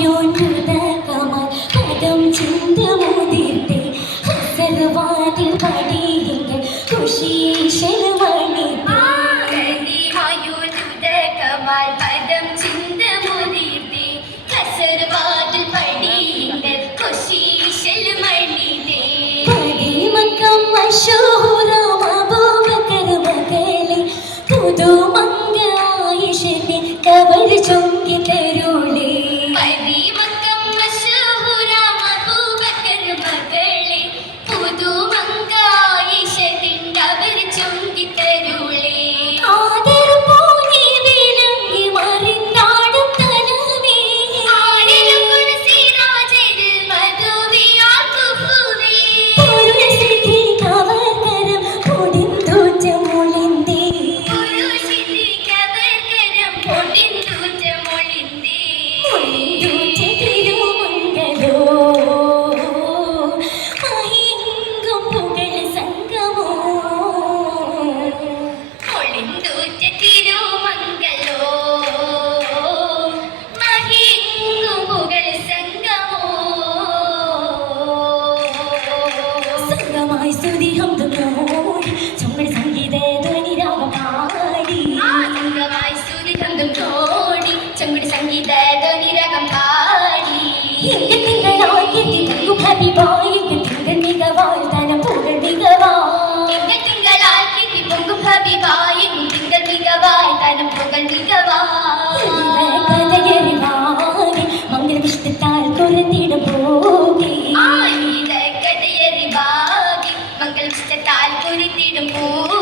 ആയോന്മൃതകമായി പദം ചിന്തമുതിർത്തെ ഹസർവാതിൽ പടിയുങ്ങൾ ഖുഷിയേശലം നോക്കി തികഞ്ഞു ഹാപ്പി ബോയ് എന്റെ തിങ്കൾ മികവാൾ തന പൂകൾ മികവാ എന്റെ തിങ്കളാക്കി തികഞ്ഞു ഹാപ്പി ബോയ് എന്റെ തിങ്കൾ മികവാൾ തന പൂകൾ മികവാ മംഗളം ഇഷ്ടത്താൽ പൊരുത്തിടും പോ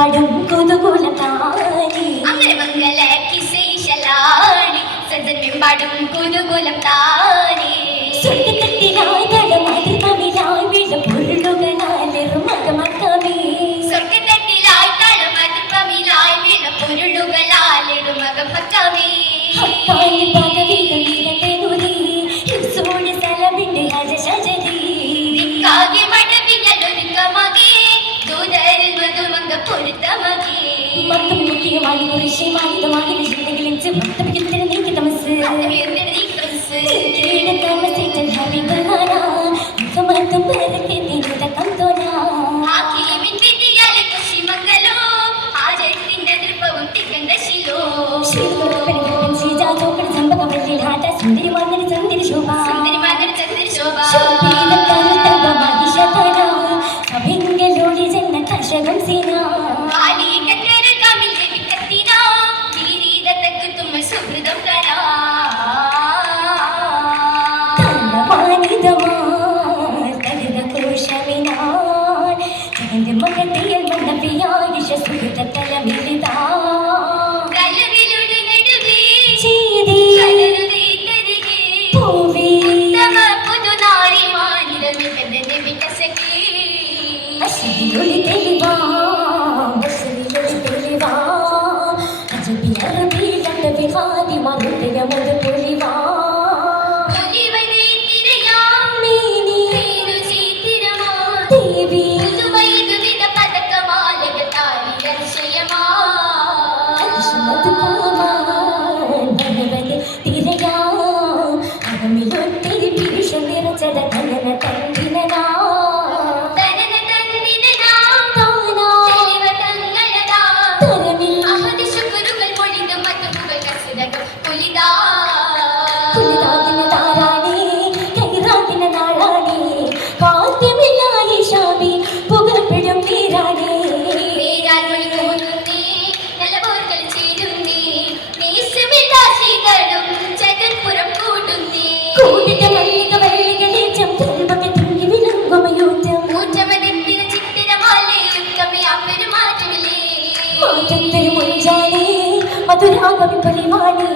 പാടും കുതുകുലത്താടി അങ്ങനെ മംഗല കിസൈശലാടി സജൻ പാടും കുതുകുലത്താടി காலி குறைஷி மாலிது மாலி விஷயத்தை கிழிஞ்சு மொத்தம் கிழத்து நீக்கு தமசு நீக்கு தமசை ஹரி பனானா முகமாத்தம் பரக்கே രാഗം പുലിമാണി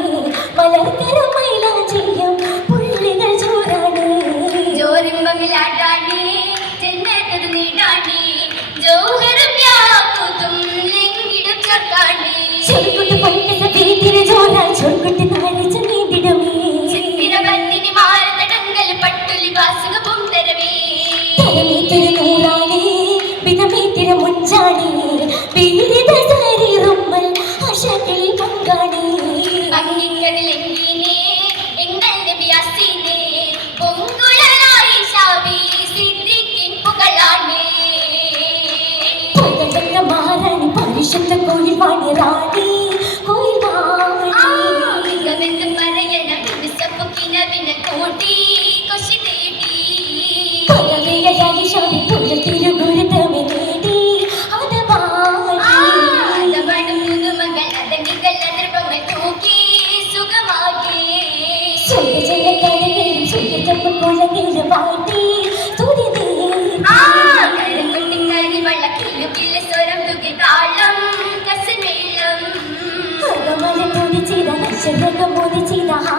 മലർത്തിരം മൈലാഞ്ചിയും പുള്ളികൾ ചോറാണ് ജോരിമ്പമിലാട്ടാണി ചെന്നേറ്റത് നീട്ടാണി ജോഹരം യാതും ലിംഗിടും ചർക്കാണി ചെറുകുട്ടി പൊട്ടിച്ച വീട്ടിന് ജോറാൽ ചൊൽകുട്ടി നാരിച്ച നീന്തിടമേ. ചിത്തിര പന്നിനി മാറുന്ന കങ്കൽ പട്ടുലി വാസുക പൊണ്ടരവേ തരമീത്തിരി നൂറാണി വിധമീത്തിരി മുഞ്ചാണി വീരി ചെയ്ത നക്ഷരകം മോതി ചെയ്ത ഹാ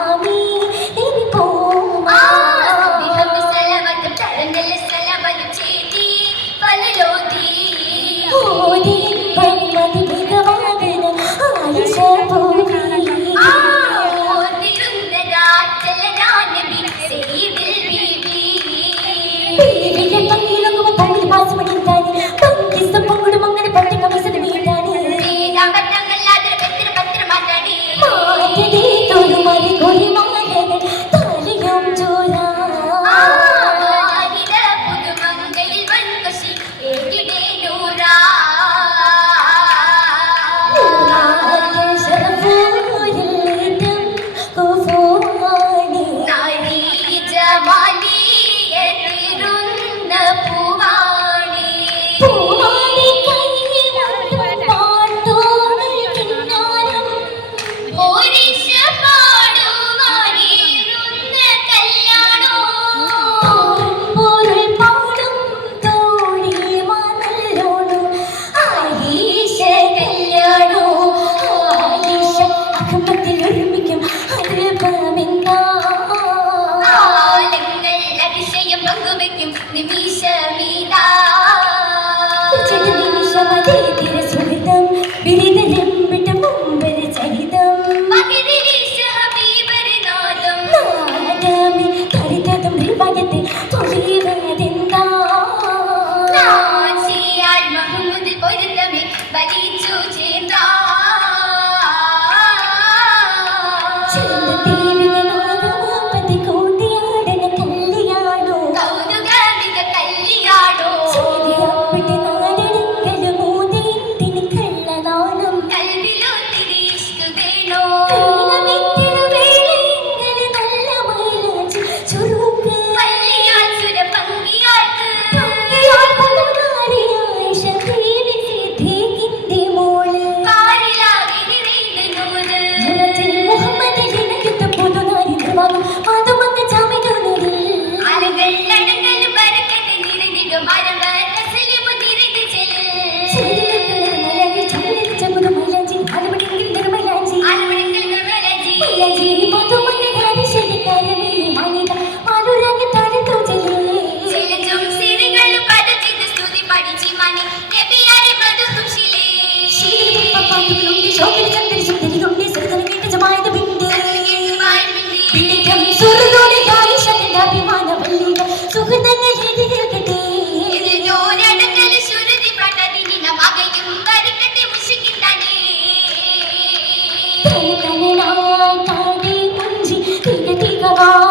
സമതേതിര സുഹൃതം ബിരുദനം വിട്ട മുമ്പര ചരിതം വലിച്ചു ചേന്താ না